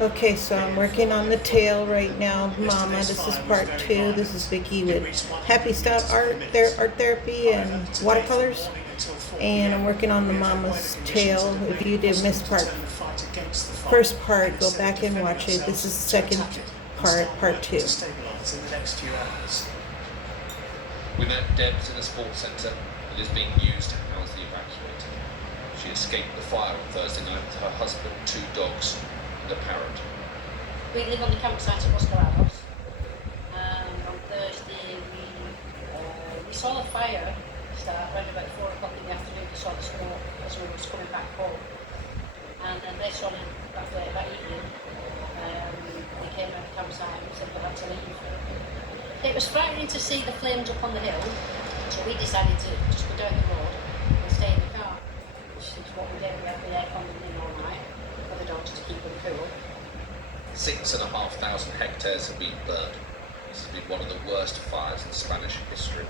Okay, so I'm working on the tail right now, Mama. This is part 2. This is Vicky with Happy Stop Art Therapy and watercolors. And I'm working on the Mama's tail. If you did miss first part, go back and watch it. This is the second part 2. We met Debs in a sports centre that is being used to house the evacuated. She escaped the fire on Thursday night with her husband, 2 dogs, and a parrot. We live on the campsite at Oscar House. On Thursday we saw the fire start around about 4 o'clock in the afternoon. We saw the smoke as we was coming back home. And then they saw it that evening. They came out of the campsite and said we had to leave. It was frightening to see the flames up on the hill, so we decided to just go down the road and stay in the car, which is what we did. We had the air conditioning all night for the dogs to keep them cool. 6,500 hectares have been burned. This has been one of the worst fires in Spanish history.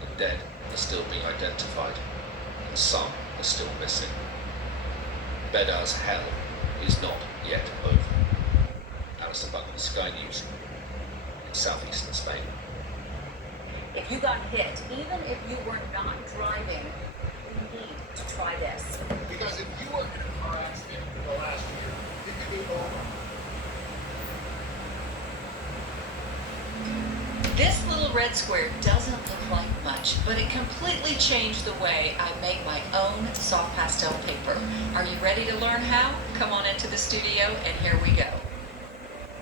The dead are still being identified, and some are still missing. Bedar's hell is not yet over. Alison Buckley, Sky News, in southeastern Spain. If you got hit, even if you were not driving, you need to try this. Because if you were in a car accident in the last year, it could be over. This little red square doesn't look like much, but it completely changed the way I make my own soft pastel paper. Are you ready to learn how? Come on into the studio and here we go.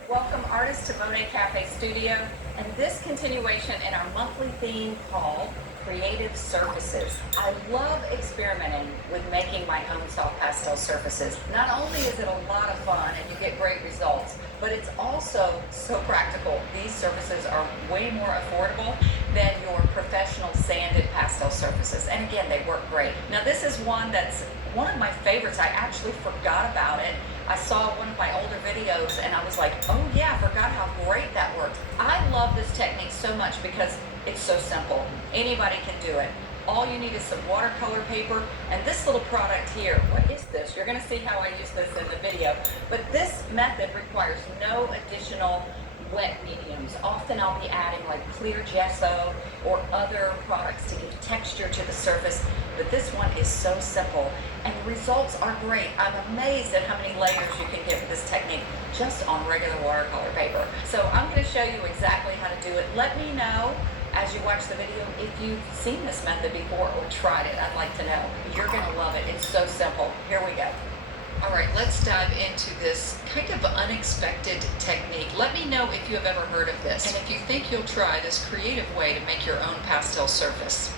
Welcome artists to Monet Cafe Studio and this continuation in our monthly theme called Creative Surfaces. I love experimenting with making my own soft pastel surfaces. Not only is it a lot of fun and you get great results, but it's also so practical. These surfaces are way more affordable than your professional sanded pastel surfaces. And again, they work great. Now this is one that's one of my favorites. I actually forgot about it. I saw one of my older videos and I was like, oh yeah, I forgot how great that worked. I love this technique so much because it's so simple. Anybody can do it. All you need is some watercolor paper and this little product here. What is this? You're going to see how I use this in the video. But this method requires no additional wet mediums. Often I'll be adding like clear gesso or other products to give texture to the surface. But this one is so simple and the results are great. I'm amazed at how many layers you can get with this technique just on regular watercolor paper. So I'm going to show you exactly how to do it. Let me know as you watch the video if you've seen this method before or tried it. I'd like to know. You're going to love it. It's so simple. Here we go. All right, let's dive into this kind of unexpected technique. Let me know if you have ever heard of this and if you think you'll try this creative way to make your own pastel surface.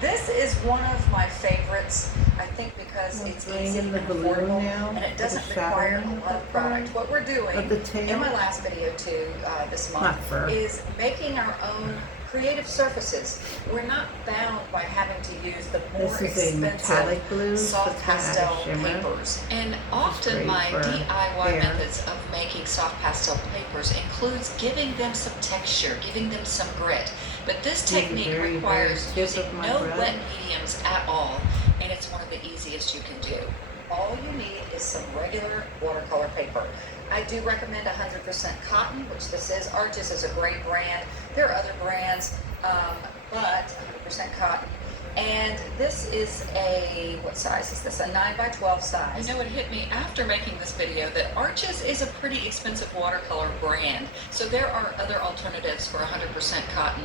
This is one of my favorites, I think, because it's easy and affordable and it doesn't require a lot of product. What we're doing in my last video too this month is making our own creative surfaces. We're not bound by having to use the more expensive soft pastel papers. And often my DIY methods of making soft pastel papers includes giving them some texture, giving them some grit. But this technique requires using no wet mediums at all, and it's one of the easiest you can do. All you need is some regular watercolor paper. I do recommend 100% cotton, which this is. Arches is a great brand. There are other brands, but 100% cotton. And this is a, what size is this? A 9 by 12 size. You know, it hit me after making this video that Arches is a pretty expensive watercolor brand. So there are other alternatives for 100% cotton,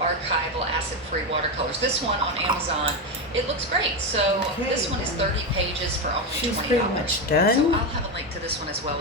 archival, acid-free watercolors. This one on Amazon, it looks great. So this one is 30 pages for only $20. She's pretty much done. So I'll have a link to this one as well.